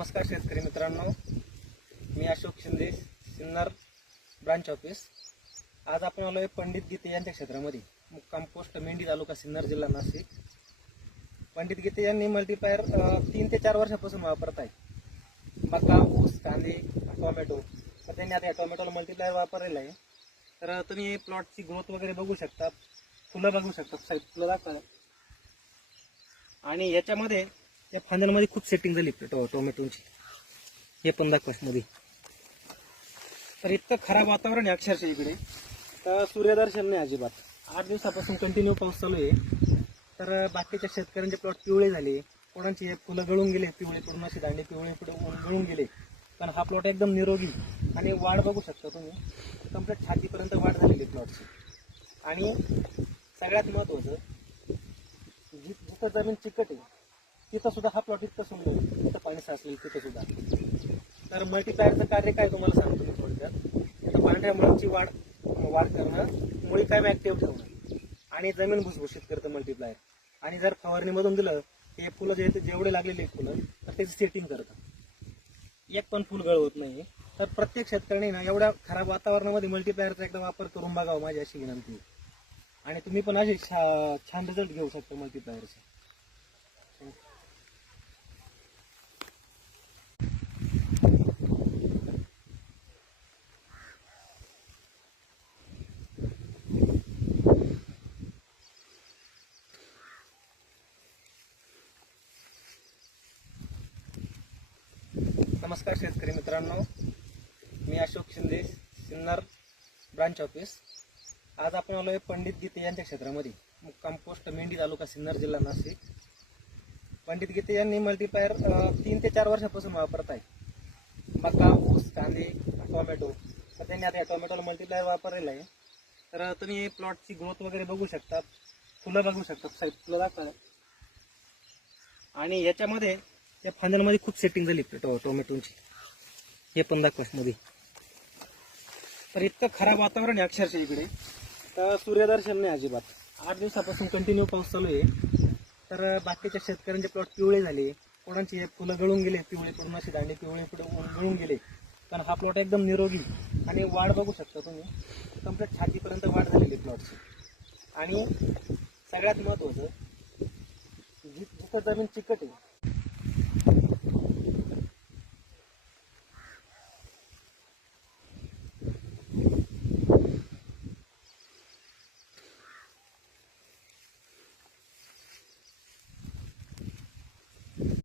नमस्कार शेतकरी मित्रांनो, मी अशोक शिंदे, सिन्नर ब्रांच ऑफिस। आज आपण आलोय पंडित गीते यांच्या क्षेत्रामध्ये, मुक्काम पोस्ट मेंढी, तालुका सिन्नर, जिल्हा नाशिक। पंडित गीते यांनी मल्टीप्लायर 3 ते 4 वर्षापासून वापरत आहे। मका, ऊस, कांदे, टोमॅटो, तर त्यांनी आता टोमॅटोला मल्टीप्लायर वापरलेलं आहे। तर तुम्ही प्लॉटची ग्रोथ वगैरे बघू शकता, फुलं बघू शकता, साईड फुलं दाखवा। आणि याच्यामध्ये या फांद्यांमध्ये खूप सेटिंग झाली टोमॅटोची, हे पण दाखवा मध्ये। तर इतकं खराब वातावरण आहे अक्षरशः इकडे, तर सूर्यदर्शन नाही अजिबात। 8 दिवसापासून कंटिन्यू पाऊस चालू आहे। तर बाकीच्या शेतकऱ्यांचे प्लॉट पिवळे झाले, कोणाचे फुलं गळून गेले, पिवळे पडून असे दांडे पिवळे गळून गेले। पण हा प्लॉट एकदम निरोगी आणि वाढ बघू शकता तुम्ही, कंप्लीट छातीपर्यंत वाढ झालेली प्लॉटची। आणि सगळ्यात महत्त्वाचं, जिथं जमीन चिकट आहे तिथं सुद्धा हा प्लॉट इतकं सुंदर, तिथं पाणी साचलेलं तिथं सुद्धा। तर मल्टीप्लायरचं कार्य काय तुम्हाला सांगतो मी थोडक्यात। आता पांढऱ्या मुळांची वाढ करणं, मुळी कायम ऍक्टिव्ह ठेवणं आणि जमीन भुसभुशीत करतं मल्टीप्लायर। आणि जर फवारणीमधून दिलं, हे फुलं जेवढे लागलेले फुलं तर त्याची सेटिंग करतं, एक पण फुल गळ होत नाही। तर प्रत्येक शेतकऱ्याने ना एवढ्या खराब वातावरणामध्ये मल्टीप्लायरचा एकदा वापर करून बघावा, माझी अशी विनंती आहे। आणि तुम्ही पण असे छान रिझल्ट घेऊ शकता मल्टीप्लायरचे। नमस्कार शेतकरी मित्रांनो, मी अशोक शिंदे, सिन्नर ब्रांच ऑफिस। आज आपण आलोय पंडित गीते यांच्या क्षेत्रामध्ये, मुक्काम पोस्ट मेंढी, तालुका सिन्नर, जिल्हा नाशिक। पंडित गीते यांनी मल्टीप्लायर 3 ते 4 वर्षापासून वापरत आहे। मका, ऊस, कांदे, टोमॅटो, तर त्यांनी आता टोमॅटोला मल्टीप्लायर वापरलेलं आहे। तर तुम्ही प्लॉटची ग्रोथ वगैरे बघू शकता, फुलं बघू शकता, साईड फुलं दाखवा। आणि याच्यामध्ये या फांद्यांमध्ये खूप सेटिंग झाली टोमॅटोची, हे पण दाखवा मध्ये। तर इतकं खराब वातावरण आहे अक्षरशः इकडे, तर सूर्यदर्शन नाही अजिबात। 8 दिवसापासून कंटिन्यू पाऊस चालू आहे। तर बाकीच्या शेतकऱ्यांचे प्लॉट पिवळे झाले, कोणाचे फुलं गळून गेले, पिवळे पडून असे दांडे पिवळे गळून गेले। पण हा प्लॉट एकदम निरोगी आणि वाढ बघू शकता तुम्ही, कंप्लीट छातीपर्यंत वाढ झालेली प्लॉटची। आणि सगळ्यात महत्त्वाचं, जिथं जमीन चिकट आहे